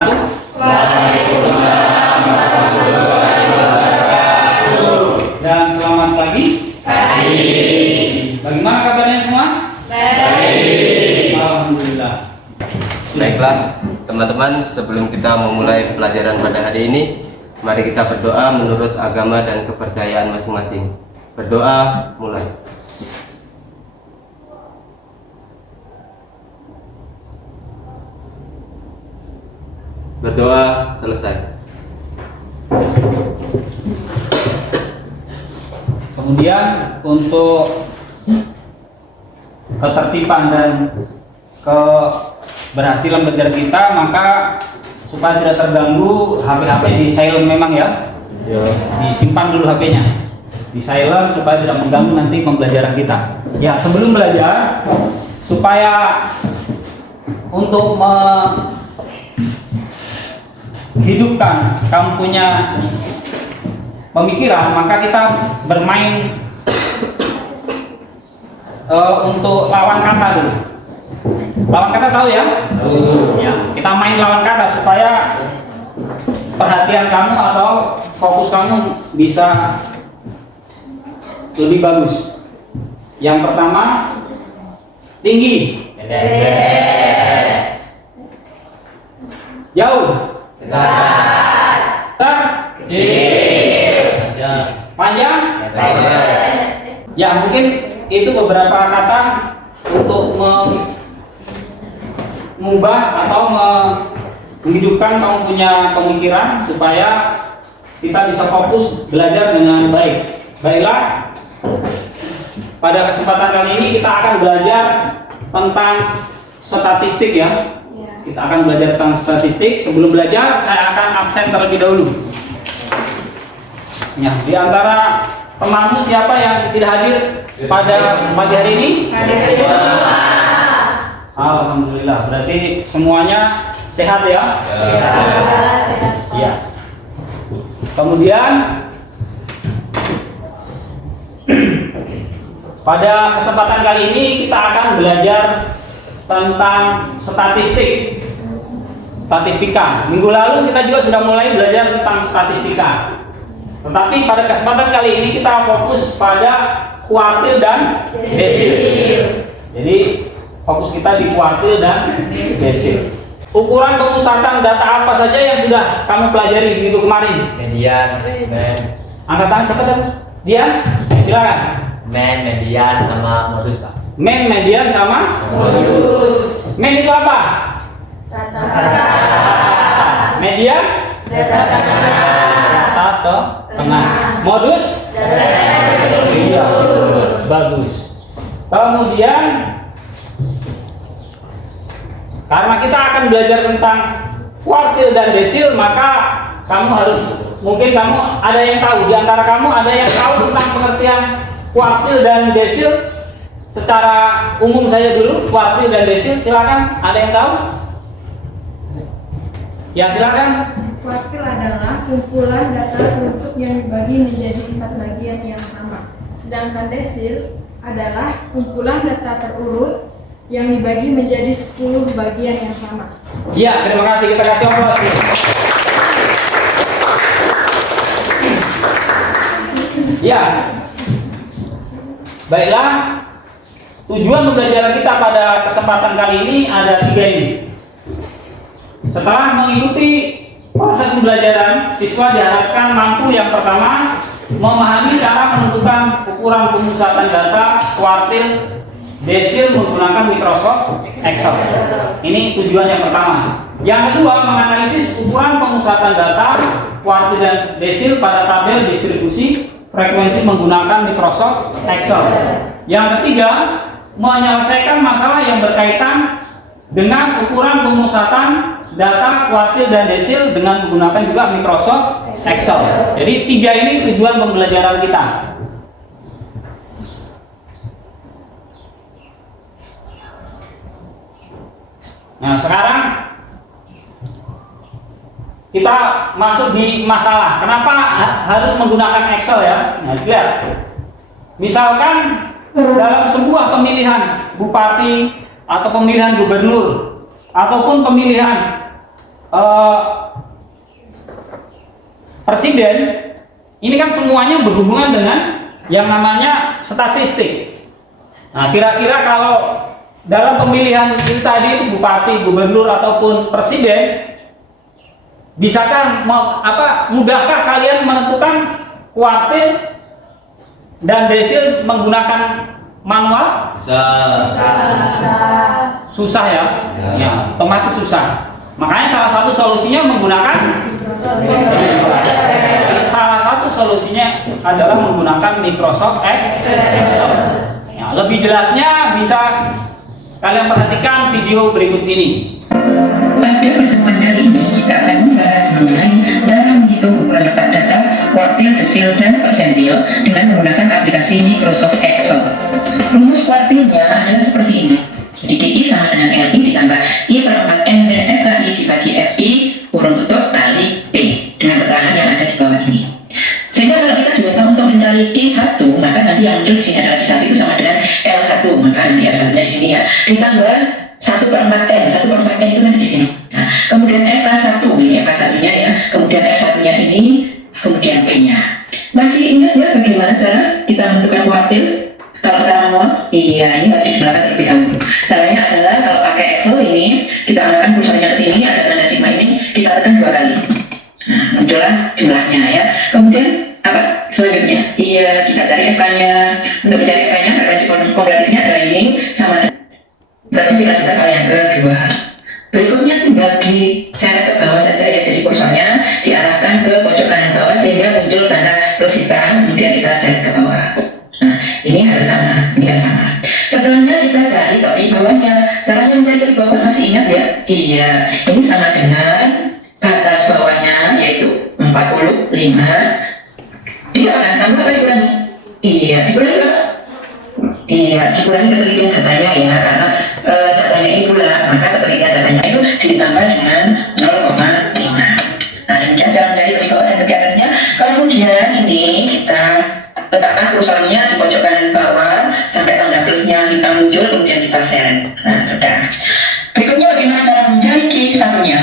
Waalaikumsalam warahmatullahi wabarakatuh. Dan selamat pagi. Bagaimana kabarnya semua? Baik. Alhamdulillah. Baiklah teman-teman, sebelum kita memulai pelajaran pada hari ini, mari kita berdoa menurut agama dan kepercayaan masing-masing. Berdoa mulai. Berdoa selesai. Kemudian untuk ketertiban dan keberhasilan belajar kita, maka supaya tidak terganggu, HP di silent memang ya. Disimpan dulu HP-nya di silent supaya tidak mengganggu nanti pembelajaran kita. Ya, sebelum belajar supaya untuk hidupkan kamu punya pemikiran, maka kita bermain untuk lawan kata dulu. Lawan kata tahu ya? Ya, kita main lawan kata supaya perhatian kamu atau fokus kamu bisa lebih bagus. Yang pertama, tinggi. Jauh. Kecil. Panjang. Ya, mungkin itu beberapa kata untuk mengubah atau menghidupkan kamu punya pemikiran supaya kita bisa fokus belajar dengan baik. Baiklah, pada kesempatan kali ini kita akan belajar tentang statistik ya. Kita akan belajar tentang statistik. Sebelum belajar, saya akan absen terlebih dahulu. Ya, di antara temanmu siapa yang tidak hadir pada pagi hari ini? Alhamdulillah. Berarti semuanya sehat ya? Ya. Kemudian pada kesempatan kali ini kita akan belajar tentang statistika. Minggu lalu kita juga sudah mulai belajar tentang statistika. Tetapi pada kesempatan kali ini kita fokus pada kuartil dan desil. Jadi fokus kita di kuartil dan desil. Ukuran pemusatan data apa saja yang sudah kamu pelajari minggu kemarin? Median, Angkat tangan cepat dong. Dian, silakan. median sama modus, Pak. Median sama modus. Itu apa? Data. Median? Data tengah. Modus? Iya, bagus. Kemudian karena kita akan belajar tentang kuartil dan desil, maka mungkin kamu ada yang tahu, di antara kamu ada yang tahu tentang pengertian kuartil dan desil. Secara umum saja dulu, kuartil dan desil, silakan. Ada yang tahu? Ya, silakan. Kuartil adalah kumpulan data tertutup yang dibagi menjadi 4 bagian yang sama. Sedangkan desil adalah kumpulan data terurut yang dibagi menjadi 10 bagian yang sama. Ya, terima kasih. Kita kasih aplaus. Ya. Baiklah. Tujuan pembelajaran kita pada kesempatan kali ini ada 3 ini. Setelah mengikuti proses pembelajaran, siswa diharapkan mampu yang pertama memahami cara menentukan ukuran pemusatan data kuartil desil menggunakan Microsoft Excel. Ini tujuan yang pertama. Yang kedua, menganalisis ukuran pemusatan data kuartil dan desil pada tabel distribusi frekuensi menggunakan Microsoft Excel. Yang ketiga, menyelesaikan masalah yang berkaitan dengan ukuran pemusatan data kuartil dan desil dengan menggunakan juga Microsoft Excel. Jadi 3 ini tujuan pembelajaran kita. Nah, sekarang kita masuk di masalah. Kenapa harus menggunakan Excel ya? Nah, lihat. Misalkan dalam sebuah pemilihan bupati atau pemilihan gubernur ataupun pemilihan eh, presiden ini kan semuanya berhubungan dengan yang namanya statistik. Nah, kira-kira kalau dalam pemilihan itu tadi itu bupati, gubernur ataupun presiden, bisakah mudahkah kalian menentukan kuartil dan desil menggunakan manual? Susah ya? Ya, otomatis susah. Makanya salah satu solusinya menggunakan adalah menggunakan Microsoft Excel. Ya, lebih jelasnya bisa kalian perhatikan video berikut ini. Pada pertemuan kali ini kita akan membahas mengenai cara menghitung ukuran letak data, kuartil, desil, dan persentil dengan menggunakan aplikasi Microsoft Excel. Rumus kuartilnya adalah seperti ini. Jadi DI sama dengan LI ditambah I per 4N dan FKI dibagi FI kurung tutup kali P dengan keterangan yang ada di bawah ini. Sehingga kalau kita diminta untuk mencari D1, maka nanti yang muncul di sini adalah D1 itu sama dengan L1, maka nanti L1-nya di sini ya ditambah 1 per 4N, 1 per 4N itu nanti di sini. Nah, kemudian FK1, ini FK1-nya ya, kemudian F1-nya ini, kemudian P-nya. Masih ingat ya bagaimana cara kita menentukan kuartil? Kalau secara manual, iya ini harus digunakan terlebih dahulu. Caranya adalah kalau pakai Excel ini, kita arahkan kursornya ke sini, ada tanda sigma ini, kita tekan 2 kali. Nah, muncullah jumlahnya ya. Kemudian apa selanjutnya? Iya, kita cari FK-nya. Untuk mencari FK-nya, frekuensi komparatifnya adalah ini sama dengan frekuensi klasifar kali yang kedua. Berikutnya tinggal diseret ke bawah saja ya, jadi kursornya diarahkan ke pojok kanan bawah sehingga muncul tanda plus hitam, kemudian kita seret ke bawah. Nah, ini harus sama, ini harus sama. Setelahnya kita cari di bawahnya. Caranya mencari ke bawah masih ingat ya? Iya, ini sama dengan batas bawahnya yaitu 45. Dia akan tambah apa dikurangi? Iya, dikurangi berapa? Iya, dikurangi ketelitian datanya ya, karena datanya ini bulat, maka ketelitian datanya itu ditambah dengan 0,5. Nah, demikian cara mencari tepi bawah dan tepi atasnya. Kemudian ini kita letakkan kursornya di pojok kanan bawah sampai tanda plusnya hitam muncul, kemudian kita seret. Nah, sudah. Berikutnya bagaimana cara mencari Q1-nya?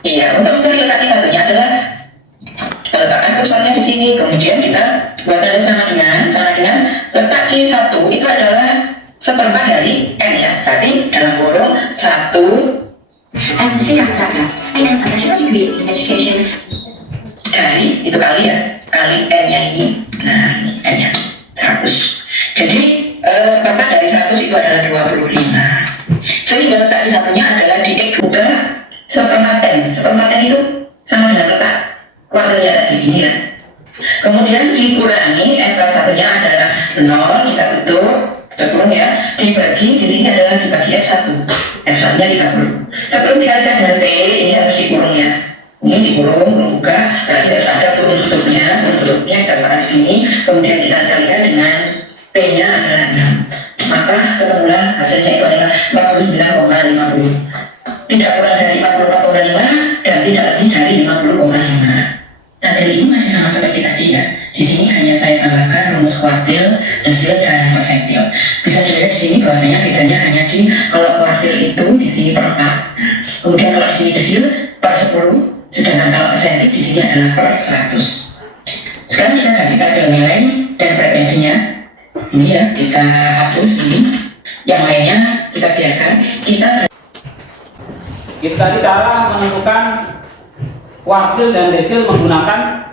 Iya, untuk mencari letak Q1-nya adalah kita letakkan kursornya di sini, kemudian kita buat tanda sama dengan letak Q1 itu adalah 1/4 dari N ya, berarti dalam kurung 1 and sidang terakhir, and international degree in education. Dari itu kali ya, kali N-nya ini. Nah, N-nya 100. Jadi 1/4 dari 100 itu adalah 25. Sehingga letak Q1-nya adalah di X juga 1/4 N. 1/4 N itu sama dengan letak kuartilnya tadi ini ya. Kemudian dikurangi FK1-nya adalah 0, kita tutup, kita kurung ya, dibagi di sini adalah dibagi F1. F1-nya 30. Sebelum dikalikan dengan P, ini harus dikurung ya. Ini dikurung, buka, berarti harus ada tutupnya kita letakkan di sini, kemudian kita kalikan dengan P-nya adalah 6. Maka ketemulah hasilnya itu adalah 49,50. Tidak kurang dari 44,5 dan tidak lebih dari 50,5. Tabel ini masih sama seperti tadi ya. Di sini hanya saya tambahkan rumus kuartil, desil, dan persentil. Bisa dilihat di sini bahwasanya bedanya hanya di kalau kuartil itu di sini per 4. Kemudian kalau di sini desil per 10, sedangkan kalau persentil di sini adalah per 100. Sekarang kita ganti tabel nilai dan frekuensinya. Ini ya, kita hapus ini. Yang lainnya kita biarkan. Itu tadi cara menentukan kuartil dan desil menggunakan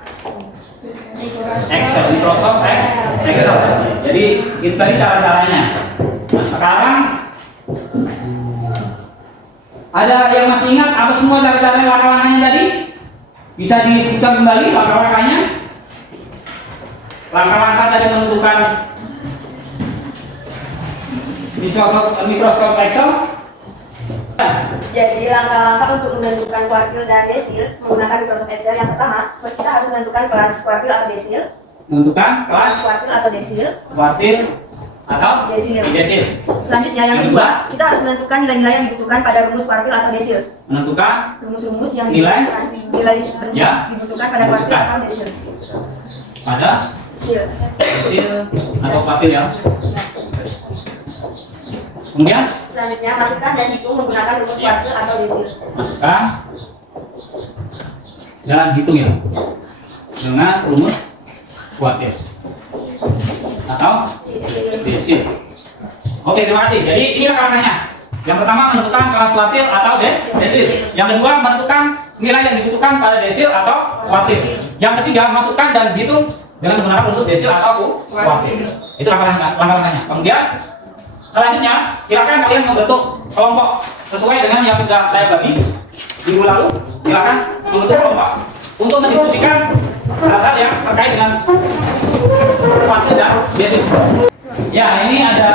Excel, Microsoft Excel. Jadi itu tadi cara-caranya. Nah, sekarang ada yang masih ingat apa semua cara-cara langkah-langkahnya tadi? Bisa disebutkan kembali langkah-langkahnya? Langkah-langkah tadi menentukan Microsoft Excel. Jadi langkah-langkah untuk menentukan kuartil dan desil menggunakan Microsoft Excel. Yang pertama, kita harus menentukan kelas kuartil atau desil. Menentukan kelas Kuartil atau desil. kuartil atau desil. Selanjutnya yang kedua, kita harus menentukan nilai-nilai yang dibutuhkan pada rumus kuartil atau desil. Menentukan Rumus-rumus yang nilai ya. dibutuhkan pada kuartil atau desil. pada Desil. desil atau kuartil ya. Kemudian Selanjutnya, masukkan dan hitung menggunakan rumus kuartil atau desil. masukkan Jangan hitung ya. Dengan rumus kuartil atau desil. Oke, terima kasih. Jadi ini langkah-langkahnya. Yang pertama menentukan kelas kuartil atau desil. Yang kedua menentukan nilai yang dibutuhkan pada desil atau kuartil. Yang ketiga masukkan dan hitung dengan menggunakan rumus desil atau kuartil. Itu langkah-langkahnya. Kemudian selanjutnya silakan kalian membentuk kelompok sesuai dengan yang sudah saya bagi minggu lalu. Silakan membentuk kelompok untuk mendiskusikan hal-hal yang terkait dengan kuartil dan desil. Ya, ini ada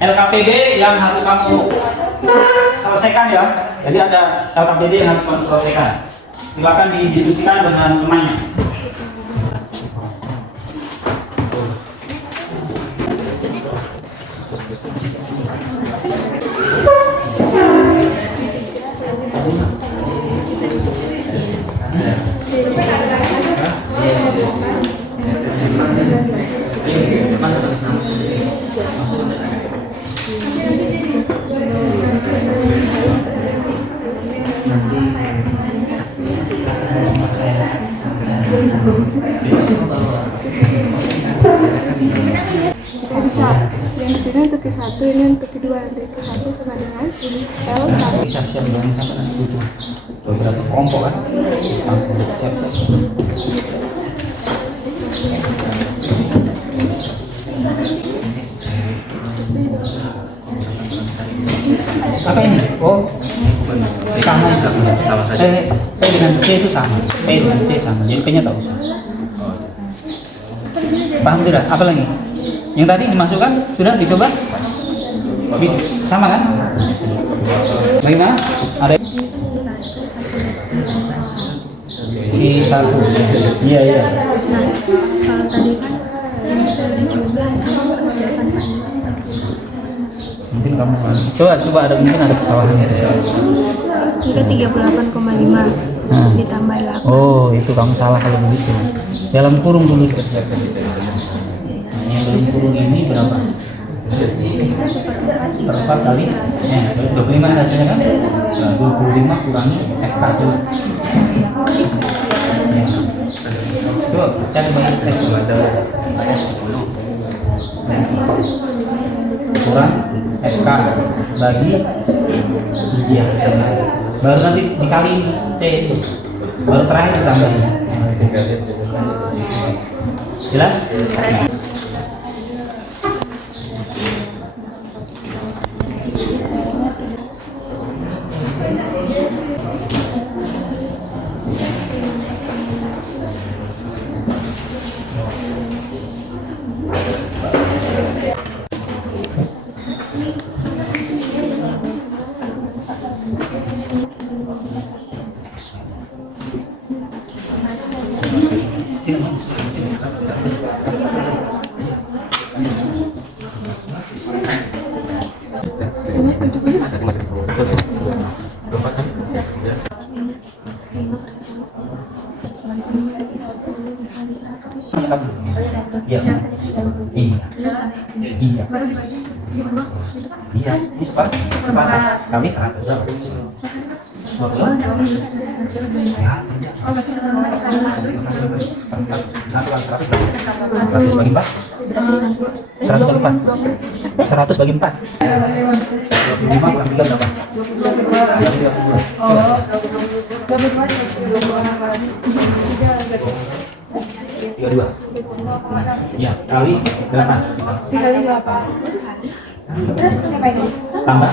LKPD yang harus kamu selesaikan ya. Jadi ada LKPD yang harus kamu selesaikan. Silakan didiskusikan dengan temannya. Bisa yang di sini untuk Q1, ini untuk Q2, untuk Q1 sama dengan L kali Siap-siap jangan sampai nanti butuh beberapa kelompok kan. Siap-siap. Apa ini? Oh, sama saja. P dengan C itu sama. P dengan C sama. Jadi P-nya tak usah. Paham sudah? Apa lagi? Yang tadi dimasukkan sudah dicoba? Sama kan? Bagaimana? Ada ini satu. Iya iya. kalau tadi kan dicoba sama Mungkin kamu kan. Coba ada mungkin ada kesalahan. Jika 38,5 ditambah 8. Oh, itu kamu salah kalau begitu. Dalam kurung dulu. Nah, yang dalam kurung ini berapa? Berapa kali? Ya, 25 hasilnya kan? Nah, 25 kurangi FK itu. Ya. Coba cari banyak X kurang FK bagi iya. Baru nanti dikali C itu. Baru terakhir ditambahin. Jelas? Iya. Iya. Iya. Iya. Ini sepakat. Kami 100. Seratus bagi 4. 25 kurang 3 berapa? 32. Ya, kali 8. Dikali 8. Terus apa ini? Tambah.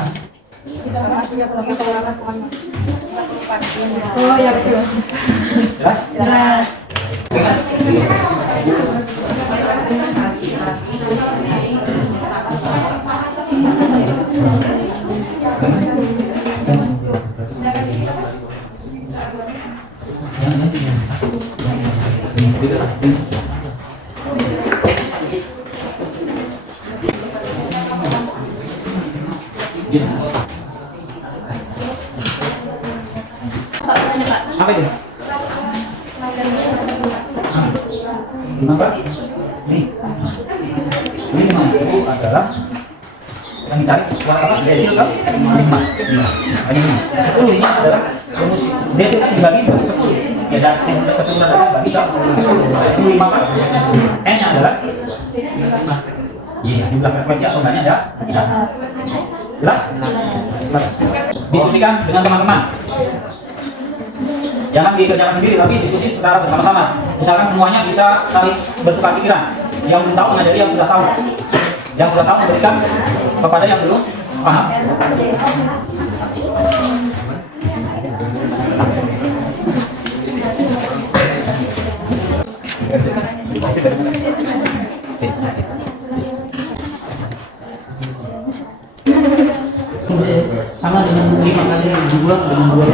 Oh ya betul. Jelas? Jelas. Jelas. Apa itu? Kenapa? Ini itu adalah yang dicari suara apa? Desil kan 5. Ini 10 ini adalah rumus desil kan dibagi 10. Ya dan keseluruhan adalah bagi 10 5 kan? N-nya adalah 5. Iya, jumlah frekuensi atomnya ada? Tidak. Jelas? Diskusikan dengan teman-teman. Jangan dikerjakan sendiri, tapi diskusi secara bersama-sama. Misalkan semuanya bisa saling bertukar pikiran. Yang belum tahu mengajari yang sudah tahu. Yang sudah tahu memberikan kepada yang belum paham. Sama dengan 5 kali 2 dengan 2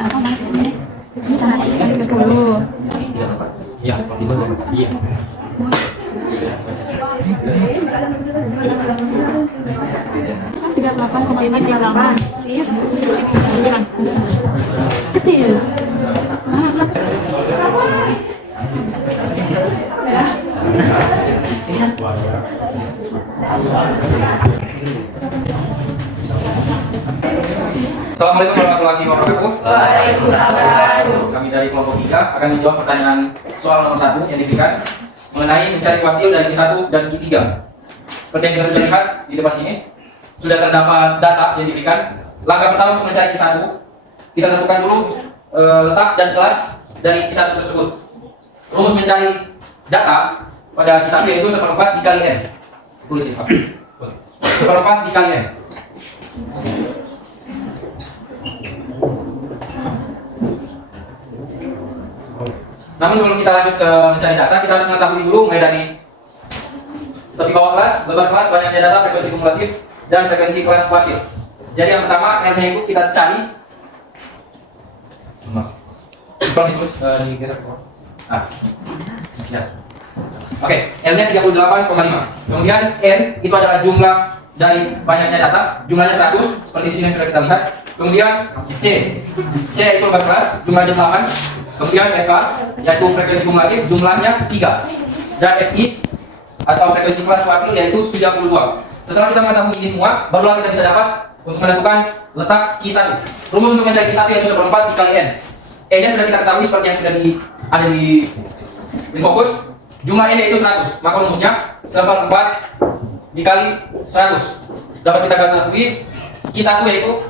Apa maksudnya? Misalnya 10. iya, iya. Kecil. Assalamualaikum warahmatullahi wabarakatuh. Waalaikumsalam. Kami dari kelompok 3 akan menjawab pertanyaan soal nomor 1 yang diberikan mengenai mencari kuartil dari Q1 dan Q3. Seperti yang kita sudah lihat di depan sini, sudah terdapat data yang diberikan. Langkah pertama untuk mencari Q1, kita tentukan dulu letak dan kelas dari Q1 tersebut. Rumus mencari data pada Q1 yaitu 1/4 dikali N. Tulis ini Pak. 1/4 dikali N. Namun sebelum kita lanjut ke mencari data, kita harus mengetahui dulu mulai dari tepi bawah kelas, beban kelas, banyaknya data, frekuensi kumulatif, dan frekuensi kelas kuartil. Jadi yang pertama, L-nya itu kita cari. Terus digeser ke bawah. Ya. Oke, L-nya 38,5. Kemudian N itu adalah jumlah dari banyaknya data, jumlahnya 100, seperti di sini yang sudah kita lihat. Kemudian C itu beban kelas, jumlahnya 8. Kemudian FK, yaitu frekuensi kumulatif, jumlahnya 3. Dan FI, atau frekuensi kelas kuartil, yaitu 32. Setelah kita mengetahui ini semua, barulah kita bisa dapat untuk menentukan letak Q1. Rumus untuk mencari Q1 yaitu 1/4 dikali N. E-nya sudah kita ketahui seperti yang sudah ada di fokus. Jumlah N yaitu 100, maka rumusnya 1/4 dikali 100. Dapat kita ketahui Q1 yaitu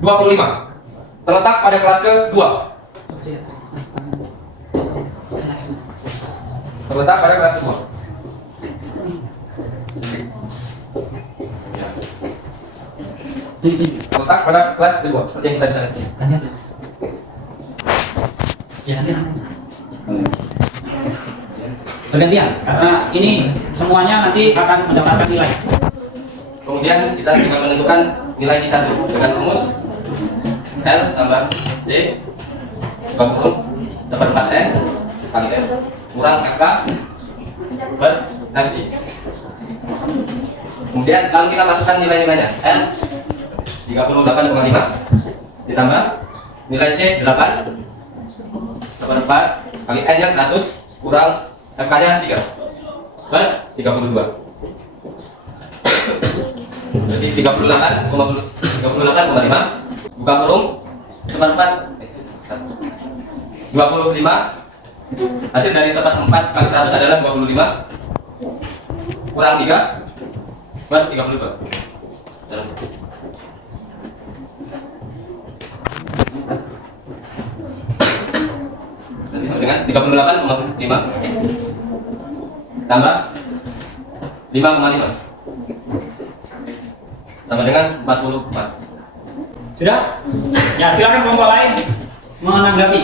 25. Terletak pada kelas ke-2. Terletak pada kelas kedua. Terletak pada kelas kedua, seperti yang kita bisa lihat. Bergantian, karena ini semuanya nanti akan mendapatkan nilai. Kemudian kita tinggal menentukan nilai Q1 dengan rumus L tambah C bangsul 1/4 N kali N kurang FK per MC. Kemudian lalu kita masukkan nilai-nilainya. L 38,5 ditambah nilai C 8 1/4 kali N nya 100 kurang FK nya 3 per 32. Jadi 38,5 buka kurung 1/4 25. Hasil dari 1/4 kali 100 adalah 25 kurang 3 per 32. Nanti sama dengan 38,5 tambah 5,5 sama dengan 44. Sudah? Ya, silakan kelompok lain menanggapi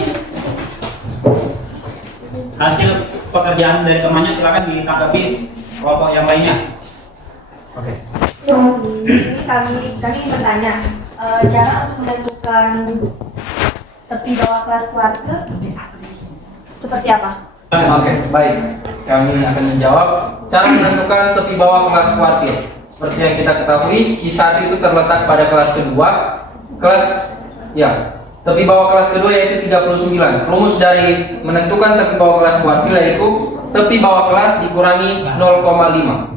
hasil pekerjaan dari temannya. Silakan ditanggapi kelompok yang lainnya. Oke. Di sini kami bertanya cara untuk menentukan tepi bawah kelas kuartil seperti apa? Oke, baik. Kami akan menjawab cara menentukan tepi bawah kelas kuartil. Seperti yang kita ketahui, Q1 itu terletak pada kelas kedua. Tepi bawah kelas kedua yaitu 39. Rumus dari menentukan tepi bawah kelas kuartil yaitu tepi bawah kelas dikurangi 0,5.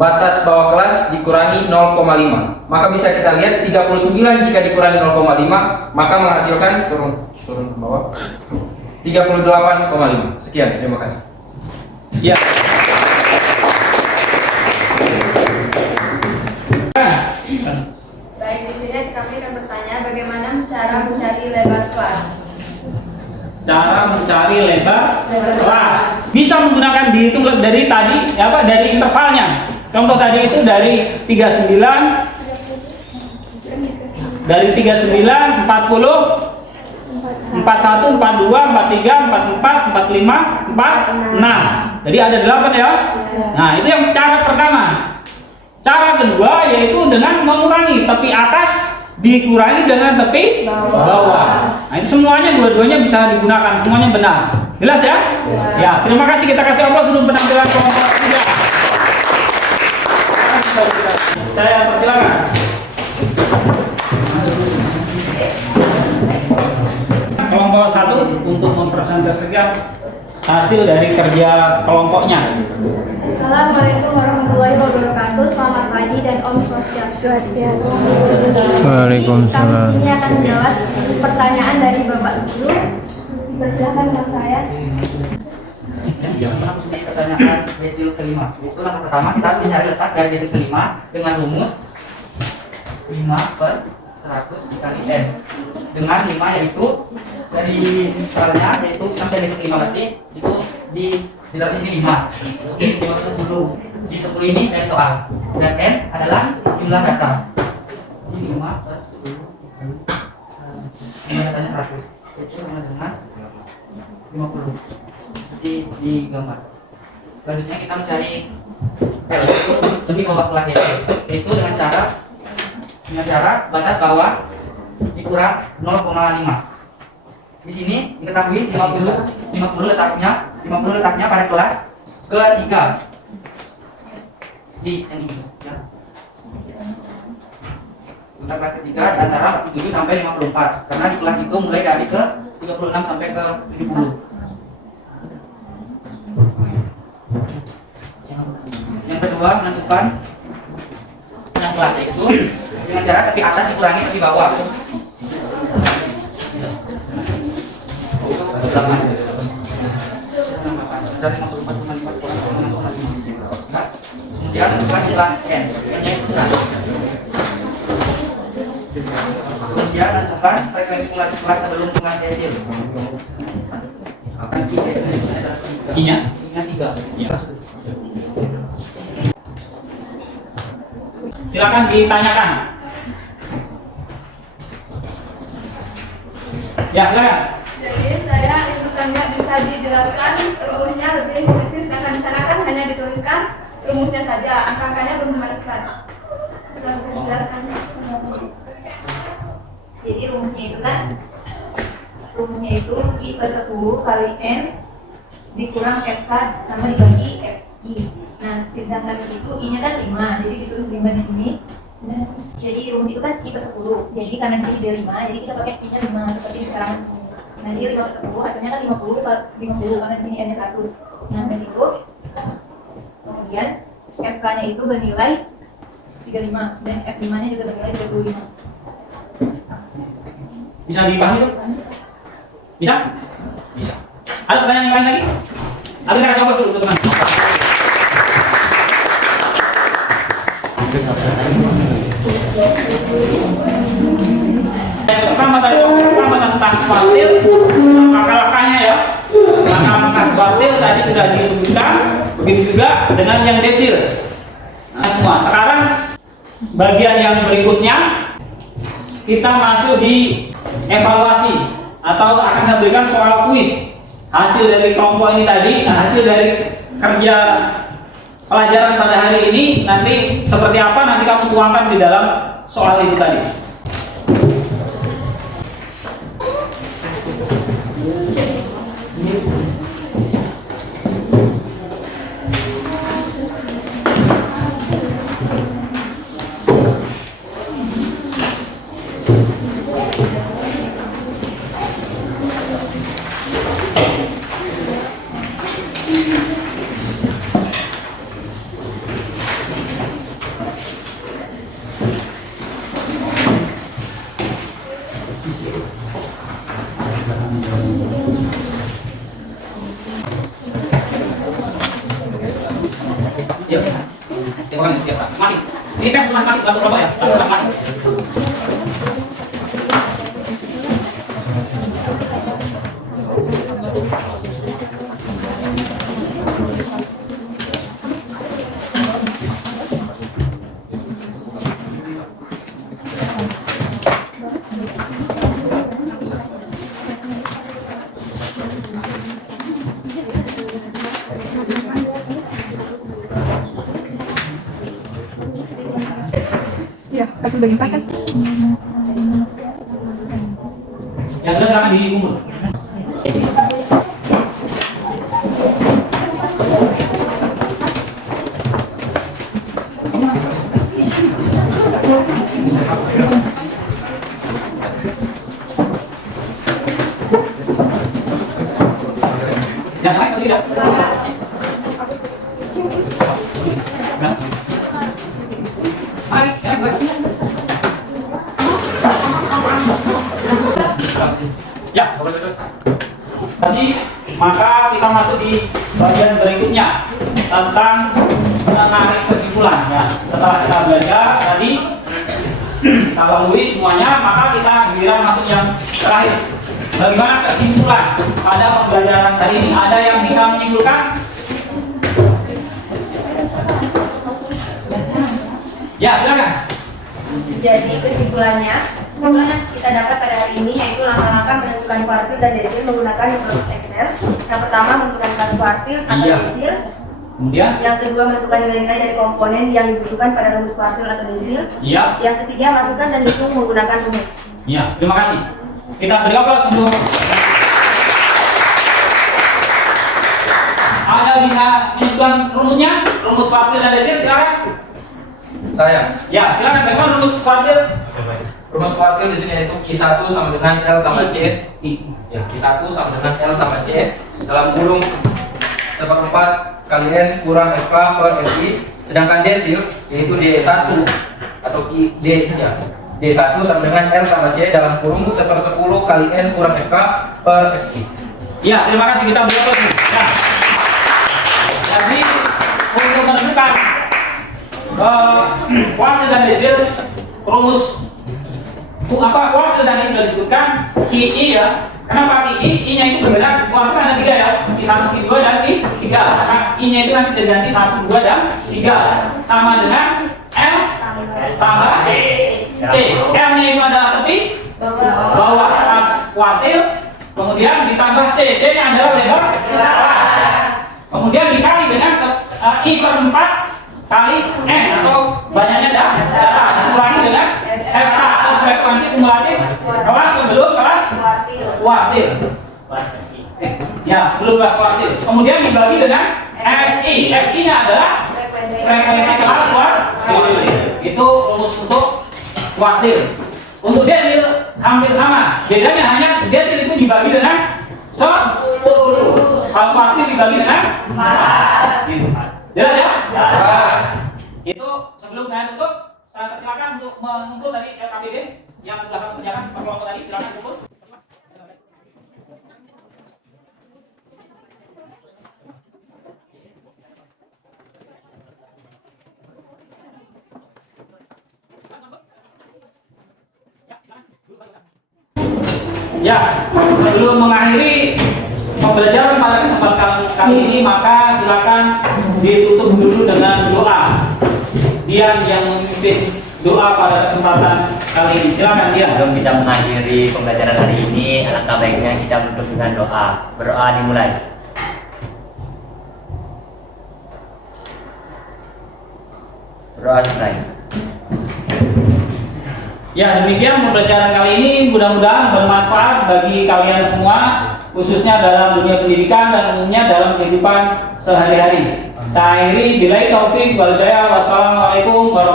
batas bawah kelas dikurangi 0,5. Maka bisa kita lihat 39 jika dikurangi 0,5 maka menghasilkan turun ke bawah 38,5. Sekian, terima kasih. Ya. Baik, di sini kami akan bertanya bagaimana cara mencari lebar kelas. Cara mencari lebar kelas bisa menggunakan dihitung dari tadi ya apa dari intervalnya. Contoh tadi itu dari 39 dari 39 40 41 42 43 44 45 46. Jadi ada 8 ya. Nah, itu yang cara pertama. Cara kedua yaitu dengan mengurangi tepi atas dikurangi dengan tepi bawah. Nah, itu semuanya dua-duanya bisa digunakan, semuanya benar. Jelas ya? Ya, terima kasih, kita kasih aplaus untuk penampilan kelompok 3. Saya persilakan. Kelompok 1 untuk mempresentasikan hasil dari kerja kelompoknya. Assalamualaikum warahmatullahi wabarakatuh. Selamat pagi dan Om Swastiastu. Waalaikumsalam. Kami sini akan menjawab pertanyaan dari Bapak Guru. Persilakan Bang saya. Yang langsung pertanyaan desil kelima. Itu langkah pertama kita harus mencari letak dari desil kelima dengan rumus 5/100 dikali n. Dengan 5 yaitu dari misalnya yaitu sampai desil kelima berarti itu di dalam sini 5. Oke, 10. Di 10 ini dari soal. Dan n adalah jumlah dasar. Ini 5/10. Ini katanya 100. Itu sama dengan 50 di gambar. Selanjutnya kita mencari L itu lebih bawah kelas yaitu dengan cara batas bawah dikurang 0,5. Di sini diketahui 50 letaknya pada kelas ketiga di ini ya. Untuk kelas ketiga antara 47 sampai 54 karena di kelas itu mulai dari ke 36 sampai ke 70. Yang kedua menentukan yang kelas itu dengan cara tepi atas dikurangi tepi bawah. Dari 54,5 kurang 6,5. Kemudian tentukan jumlah n, n-nya itu 100. Kemudian tentukan frekuensi penglaris kelas sebelum kelas desil. Nanti desil itu adalah 3. I-nya 3. Iya. Silakan ditanyakan. Ya, silakan. Jadi saya itu tanya bisa dijelaskan rumusnya lebih kritis, sedangkan di sana kan hanya dituliskan rumusnya saja, angka-angkanya belum dimasukkan. Bisa dijelaskan? Jadi rumusnya itu I/10 kali N dikurang FK sama dibagi FI. Nah, sedangkan itu I-nya kan 5, jadi ditulis 5 di sini. Nah, jadi rumus itu kan I/10. Jadi karena di sini dia 5, jadi kita pakai I-nya 5 seperti sekarang. Nah, jadi 5/10 hasilnya kan 50 karena di sini N-nya 100. Nah, dari itu kemudian FK-nya itu bernilai 35 dan F5-nya juga bernilai 25. Bisa dipahami tuh? Bisa? Bisa. Ada pertanyaan yang lain lagi? Ada yang kasih aplaus dulu teman-teman. Yang pertama tentang kuartil, langkah-langkahnya ya. Langkah-langkah kuartil tadi sudah disebutkan, begitu juga dengan yang desil. Nah, semua. Sekarang bagian yang berikutnya kita masuk di evaluasi atau akan saya berikan soal kuis hasil dari kelompok ini tadi. Nah, hasil dari kerja pelajaran pada hari ini nanti seperti apa nanti kamu tuangkan di dalam soal itu tadi. ini setiap kelas. Masih. Ini tes masing-masing satu kelompok ya. Satu masing-masing. Yang sudah silakan dikumpul. Yang lain atau tidak? Baik, yang baik. Ya, tadi maka kita masuk di bagian berikutnya tentang menarik kesimpulan. Ya, setelah kita belajar tadi kita lalui semuanya, maka kita giliran masuk yang terakhir. Bagaimana kesimpulan pada pembelajaran hari ini? Ada yang bisa menyimpulkan? Ya, silakan. Jadi kesimpulan kita dapat pada hari ini yaitu langkah-langkah menentukan kuartil dan desil menggunakan Microsoft Excel. Yang pertama menentukan kelas kuartil atau desil. Kemudian? Yang kedua menentukan nilai-nilai dari komponen yang dibutuhkan pada rumus kuartil atau desil. Iya. Yang ketiga masukkan dan hitung menggunakan rumus. Iya, terima kasih. Kita beri aplaus untuk ada bisa menyebutkan rumusnya, rumus kuartil dan desil, silakan. Saya. Ya, silakan. Bagaimana rumus kuartil? Rumus kuartil di sini yaitu Q1 sama dengan L tambah C. Ya, Q1 sama dengan L tambah C dalam kurung 1/4 kali N kurang FK per FI. Sedangkan desil yaitu D1 atau D ya. D1 sama dengan L tambah C dalam kurung 1/10 kali N kurang FK per FI. Ya, terima kasih. Kita beri aplaus. Ya. Jadi untuk menentukan kuartil dan desil, rumus kuartil tadi sudah disebutkan QI ya. Kenapa QI? I-nya itu berbeda, kuartil ada 3 ya, I1, I2 dan I3. Maka I-nya itu nanti terganti 1, 2 dan 3 sama dengan L tambah C. L-nya itu adalah tepi bawah atas kuartil, kemudian ditambah C. C-nya adalah lebar kelas. Kemudian dikali dengan I/4 kali N atau banyaknya data, dikurangi dengan FK atau frekuensi kumulatif kelas sebelum kelas kuartil. Ya, sebelum kelas kuartil. Kemudian dibagi dengan FI. FI-nya adalah frekuensi kelas kuartil. Itu rumus untuk kuartil. Untuk desil hampir sama. Bedanya hanya desil itu dibagi dengan 10. Kalau kuartil dibagi dengan 4. Gitu. Jelas ya? Jelas. Itu sebelum saya tutup, saya persilakan untuk mengumpul dari LKPD yang sudah kerjakan kelompok tadi, silakan kumpul. Ya, sebelum mengakhiri pembelajaran pada kesempatan kali ini, maka silakan ditutup dulu dengan doa. Dia yang memimpin doa pada kesempatan kali ini. Silakan dia. Sebelum kita mengakhiri pembelajaran hari ini, alangkah baiknya kita menutup dengan doa. Berdoa dimulai. Berdoa selesai. Ya, demikian pembelajaran kali ini, mudah-mudahan bermanfaat bagi kalian semua, khususnya dalam dunia pendidikan dan umumnya dalam kehidupan sehari-hari. Saya akhiri, billahi taufik wal hidayah. Wassalamualaikum warahmatullahi wabarakatuh.